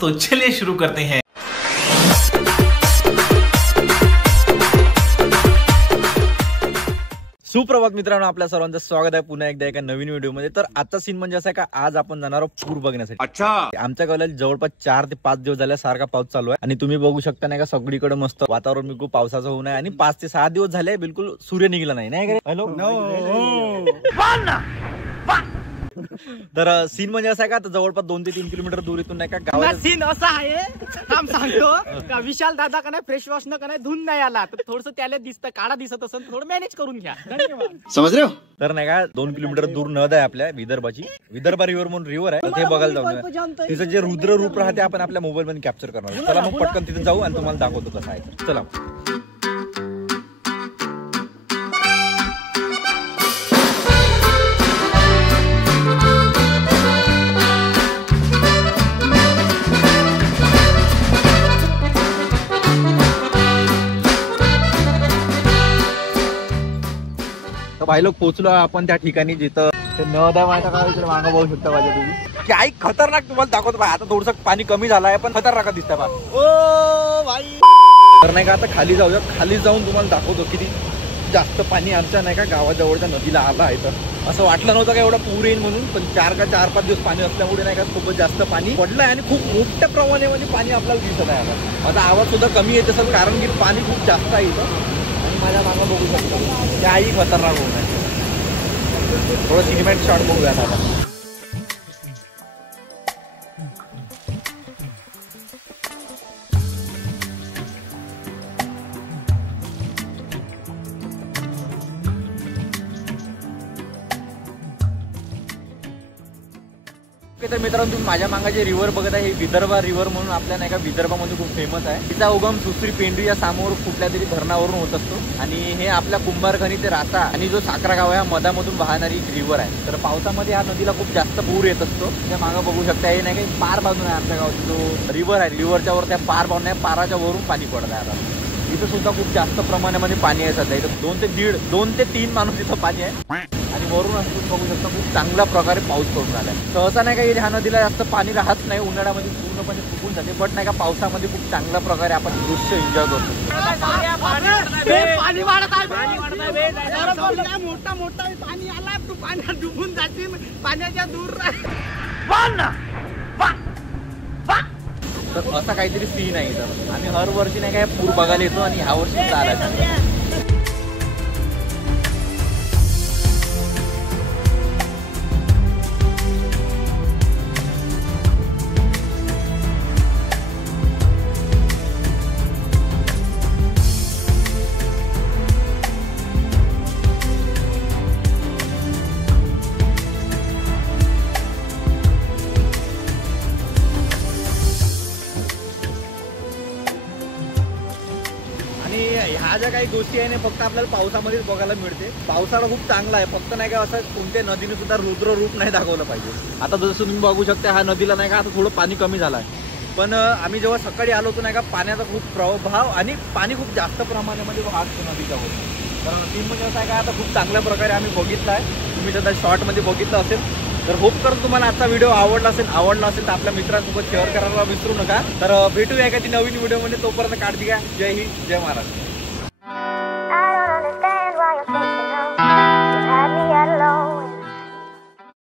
तो चलिए शुरू करते हैं। सुप्रभात मित्रांनो, आपल्या सर्वांचं स्वागत आहे पुन्हा एकदा एका नवीन व्हिडिओ मध्ये। तर आजचा सीन म्हणजे असा आहे का आज आपण जाणार आहोत पूर बघण्यासाठी। अच्छा, आमच्या गावाला जवळपास 4 ते 5 दिवस झाले सारखा पाऊस चालू आहे आणि तुम्ही बघू शकता नाही का सगळीकडे मस्त वातावरण बिलकुल पावसाचं होऊ नये आणि 5 ते 6 दिवस झाले बिलकुल सूर्य निघाला नाही। हॅलो तर सीन म्हणजे असा आहे का जवळपास 2 ते 3 किलोमीटर दूर इथून नाही का गावाला सीन असा आहे काम सांगतो का विशाल दादा का नाही फ्रेश वॉश न का नाही धुवून नाही आला तर थोडस त्याला दिसतं काळा दिसत असेल थोडं मॅनेज करून घ्या। धन्यवाद। समज रे हो? तर नाही का 2 किलोमीटर दूर नद आहे आपल्या विदर्भाची, विदर्भ रिव्हर म्हणून रिव्हर आहे, ते बघायला जाऊन तिचं जे रुद्र रूप राहते आपण आपल्या मोबाईल मध्ये कॅप्चर करणार। चला मग पटकन तिथे जाऊ आणि तुम्हाला दाखवतो कसं आहे। चला भाई लोक पोहोचलो आपण त्या ठिकाणी जिथं ते नद आहे माहिती का, इकडे मागं बघू शकता माझ्या तुम्ही काय खतरनाक तुम्हाला दाखवतो भाई। आता थोडस पाणी कमी झालं आहे पण खतरनाक दिसतंय बा। ओ भाई तर नाही का आता खाली जाऊया, खाली जाऊन तुम्हाला दाखवतो किती जास्त पाणी आमच्या नाही का गावाजवळच्या नदीला आलं आहे। तर असं वाटलं नव्हतं का एवढा पूर येईल म्हणून, पण 4-5 दिवस पाणी असल्यामुळे नाही का खूपच जास्त पाणी पडलंय आणि खूप मोठ्या प्रमाणामध्ये पाणी आपल्याला दिसत आहे। आता माझा आवाज सुद्धा कमी येत असेल कारण की पाणी खूप जास्त आहे इथं आणि माझ्या मागं बघू शकता त्याही खतरनाक होत आहे। थोडं सिनेमॅटिक शॉट बघूया आता। तर मित्रांनो तुम्ही माझ्या मागे जे रिव्हर बघत आहे हे विदर्भ रिव्हर म्हणून आपल्या नाही का विदर्भामध्ये खूप फेमस आहे। तिचा उगम सुसरी पेंडू या समोर कुठल्या तरी धरणावरून होत असतो आणि हे आपल्या कुंभारखणी ते राहता आणि जो साखरा गाव आहे मधामधून वाहणारी रिव्हर आहे। तर पावसामध्ये या नदीला खूप जास्त पूर येत असतो। त्या मागे बघू शकता हे नाही का पार बाजून आहे आमच्या गावाचा जो रिव्हर आहे, रिव्हरच्या वर त्या पार बाजूने पाराच्या वरून पाणी पडत आहे। आता इथं सुद्धा खूप जास्त प्रमाणामध्ये पाणी आहे सध्या, इथं 2 ते 3 माणूस इथं पाणी आहे आणि वरून असं बघू शकता खूप चांगल्या प्रकारे पाऊस पडून आलाय। सहसा नाही का ह्या नदीला जास्त पाणी राहत नाही, उन्हाळ्यामध्ये पूर्णपणे सुकून जाते, बट नाही का पावसामध्ये खूप चांगल्या प्रकारे आपण दृश्य एन्जॉय करतो। पाणी वाढत आहे, मोठा मोठा पाणी आला तू पाण्यात डुबून जाशील, पाण्याच्या दूर तर असा काहीतरी सीन आहे। तर आम्ही हर वर्षी नाही काय पूर बघायला येतो आणि ह्या वर्षी सुद्धा आला। ह्या ज्या काही गोष्टी आहे ना फक्त आपल्याला पावसामध्येच बघायला मिळते। पावसाळा खूप चांगला आहे, फक्त नाही का असं कोणत्या नदीने सुद्धा रुद्र रूप नाही दाखवलं पाहिजे। आता जसं तुम्ही बघू शकता ह्या नदीला नाही का आता थोडं पाणी कमी झालं आहे, पण आम्ही जेव्हा सकाळी आलो होतो नाही का पाण्याचा खूप प्रभाव आणि पाणी खूप जास्त प्रमाणामध्ये वाहतो नदीच्या वर। कारण सीन म्हणजे असं आहे का आता खूप चांगल्या प्रकारे आम्ही बघितलं आहे, तुम्ही सध्या शॉर्टमध्ये बघितलं असेल। तर होप करून तुम्हाला आजचा व्हिडिओ आवडला असेल तर आपल्या मित्रांसोबत शेअर करायला विसरू नका। तर भेटूया एखादी नवीन व्हिडिओमध्ये, तोपर्यंत काळजी घ्या। जय हिंद, जय महाराष्ट्र।